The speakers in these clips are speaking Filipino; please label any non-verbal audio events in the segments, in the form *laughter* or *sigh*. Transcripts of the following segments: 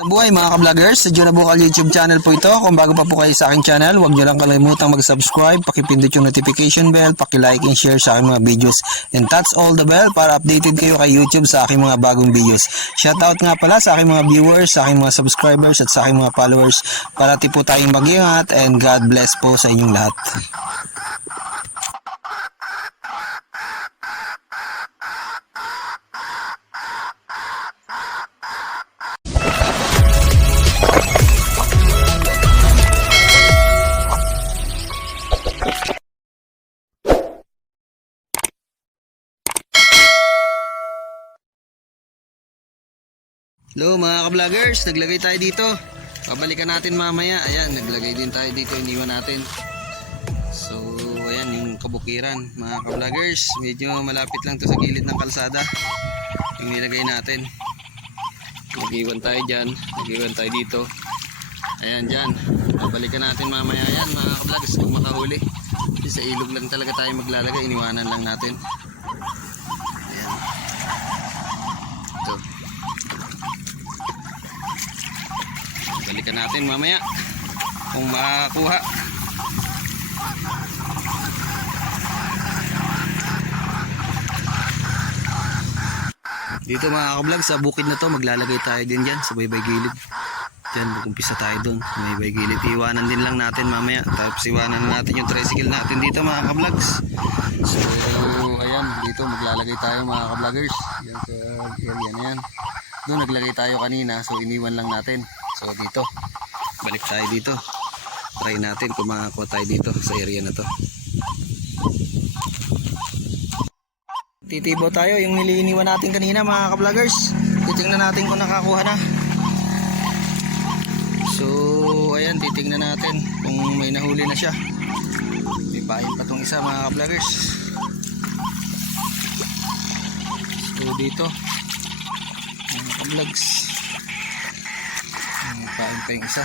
Buhay mga ka-vloggers, sa Juna Bukal YouTube channel po ito. Kung bago pa po kayo sa aking channel, huwag nyo lang kalimutang mag-subscribe, pakipindot yung notification bell, pakilike and share sa aking mga videos. And touch all the bell para updated kayo kay YouTube sa aking mga bagong videos. Shoutout nga pala sa aking mga viewers, sa aking mga subscribers at sa aking mga followers. Parati po tayong mag-ingat and God bless po sa inyong lahat. Hello mga ka-vloggers, naglagay tayo dito. Babalikan natin mamaya. Ayan, naglagay din tayo dito, iniwan natin. So, ayan yung kabukiran mga ka-vloggers. Medyo malapit lang to sa gilid ng kalsada. Yung nilagay natin. Nag-iwan tayo dyan. Nag-iwan tayo dito. Ayan dyan. Babalikan natin mamaya yan mga ka-vloggers kung makahuli. Sa ilog lang talaga tayo maglalagay. Iniwanan lang natin. Balikan natin mamaya kung makakuha. Dito mga ka-vlog sa bukid na to maglalagay tayo din dyan sa baybay gilid. Diyan bukumpisa tayo sa baybay gilid. Iwanan din lang natin mamaya. Tapos iwanan na natin yung tricycle natin dito mga ka-vlogs. So ayan dito maglalagay tayo mga ka-vloggers. Yan sa area na yan. Doon naglagay tayo kanina so iniwan lang natin. So dito balik tayo dito. Try natin kung tayo dito sa area na to. Titibo tayo yung niliniwan natin kanina mga ka-vloggers. Titingnan natin kung nakakuha na. So ayan titingnan natin kung may nahuli na siya. May bahin pa tong isa mga ka-vloggers. So dito mga ka-vlogs. May bahin pa yung isa.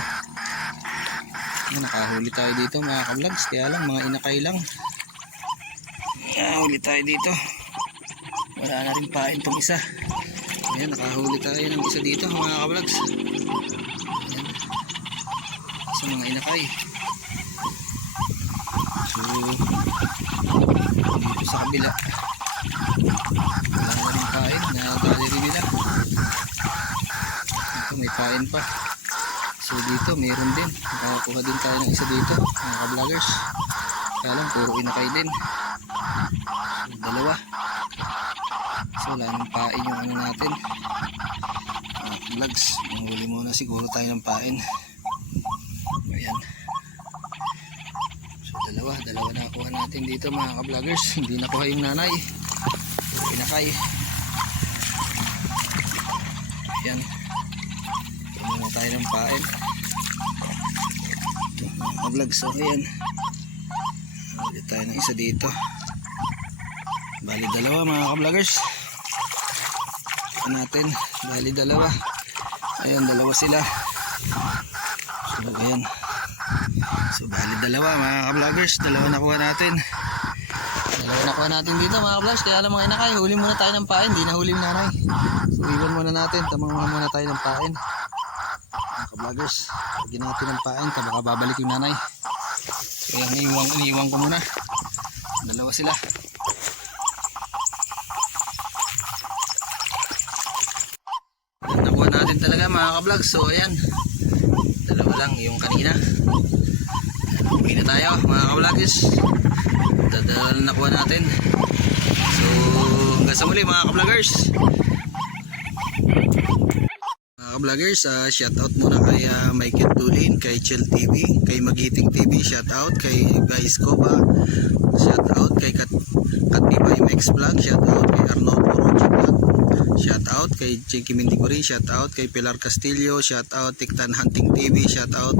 Ayan, nakahuli tayo dito mga ka-vlogs. Kaya lang mga inakay lang. Nakahuli tayo dito. Wala na rin pain tong isa. Ayan nakahuli tayo ng isa dito mga kablags ayan. Sa mga inakay. So dito sa kabila. Wala na rin pain. Nakakali rin nila. Ito may pain pa so dito mayroon din nakakuha din tayo ng isa dito mga kabloggers kaya lang puro inakay din so dalawa So wala pain yung ano natin. Uh, vlogs. Manghuli muna siguro tayo ng pain. Ayan. So dalawa. Dalawa na nakuha natin dito mga ka-vloggers. *laughs* Hindi nakuha yung nanay. Pinakay. Ayan. Ito muna tayo ng pain. Ka-vlogs. So ayan. Ulit tayo ng isa dito. Bali dalawa mga ka-vloggers. Natin. Bali dalawa. Ayan dalawa sila. So ayan. So bali dalawa mga ka-vloggers. Dalawa nakuha natin. Dalawa nakuha natin dito mga ka-vloggers. Kaya lang mga inakay huli muna tayo ng pain. Hindi na huli nanay so iwan muna natin. Tamang muna tayo ng pain mga ka-vloggers lagyan natin ng pain baka babalik yung nanay. So ayan iniwan, iniwan ko muna. Dalawa sila. Nakuha natin talaga mga ka-vlog. So ayan. Dalawa lang yung kanina. Uwi na tayo mga ka-vloggers dalawa lang nakuha natin. So hanggang sa muli mga ka-vloggers mga ka-vloggers uh, shout out muna kay uh, Michael Tulin kay Chill TV kay Magiting TV shout out kay Guys Coba shout out kay Kat Katiba MX Vlog shout out kay Arnold Orochi Vlog Shout out kay Chinky Mindiguri, shout out kay Pilar Castillo, shout out Tiktan Hunting TV, shout out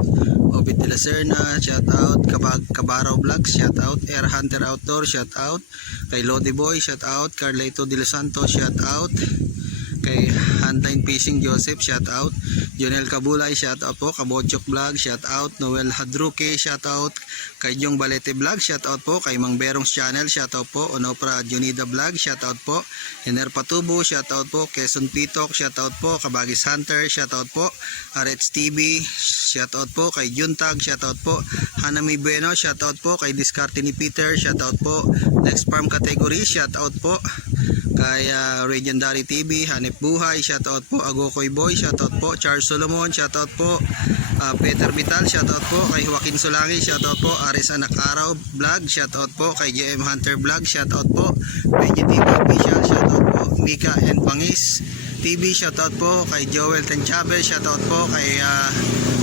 Obit de la Serna, shout out Kabag Kabaraw Vlog, shout out Air Hunter Outdoor, shout out kay Lodi Boy, shout out Carleto de los Santos, shout out Kay Handline Fishing Joseph, shout out. Jonel Kabulay, shout out po. Kabochok Vlog, shout out. Noel Hadruke, shout out. Kay Jong Balete Vlog, shout out po. Kay Mang Berong's Channel, shout out po. Onopra Junida Vlog, shout out po. Ener Patubo, shout out po. Quezon Pitok, shout out po. Kabagis Hunter, shout out po. Arets TV, shout out po. Kay Juntag, shout out po. Hanami Bueno, shout out po. Kay Discarte ni Peter, shout out po. Next Farm Category, shout out po. Kay ah, Legendary TV, Hanip Buhay, shout out po. Agokoy Boy, shout out po. Charles Solomon, shout out po. Ah, Peter Vital, shout out po. Kay Joaquin Solangi, shout out po. Aris Anak Araw Vlog, shout out po. Kay JM Hunter Vlog, shout out po. TV Official, shout out po. Mika and Pangis TV, shout out po. Kay Joel Tanchabe, shout out po. Kay uh,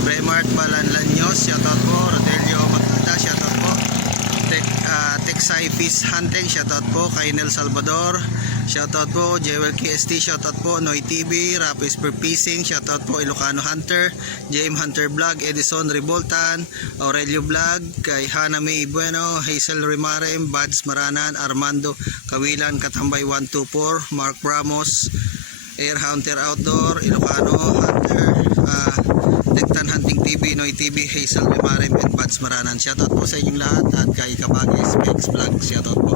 Remart Balanlanyos, shout out po. Rodelio Magdada, shout out po. Tech, uh, Texai Fish Hunting, shoutout po kay Nel Salvador, shoutout po Jewel KST, shoutout po Noy TV, Rapis Per Fishing, shoutout po Ilocano Hunter, JM Hunter Vlog, Edison Revoltan, Aurelio Vlog, kay Hana May Bueno, Hazel Rimarem, Bads Maranan, Armando Kawilan, Katambay 124, Mark Ramos, Air Hunter Outdoor, Ilocano Hunter, ah, Tektan Hunting TV, Noy TV, Hazel Limarem, and Bads Maranan. Shoutout po sa inyong lahat at kay Kabagis Specs Vlog. Shoutout po.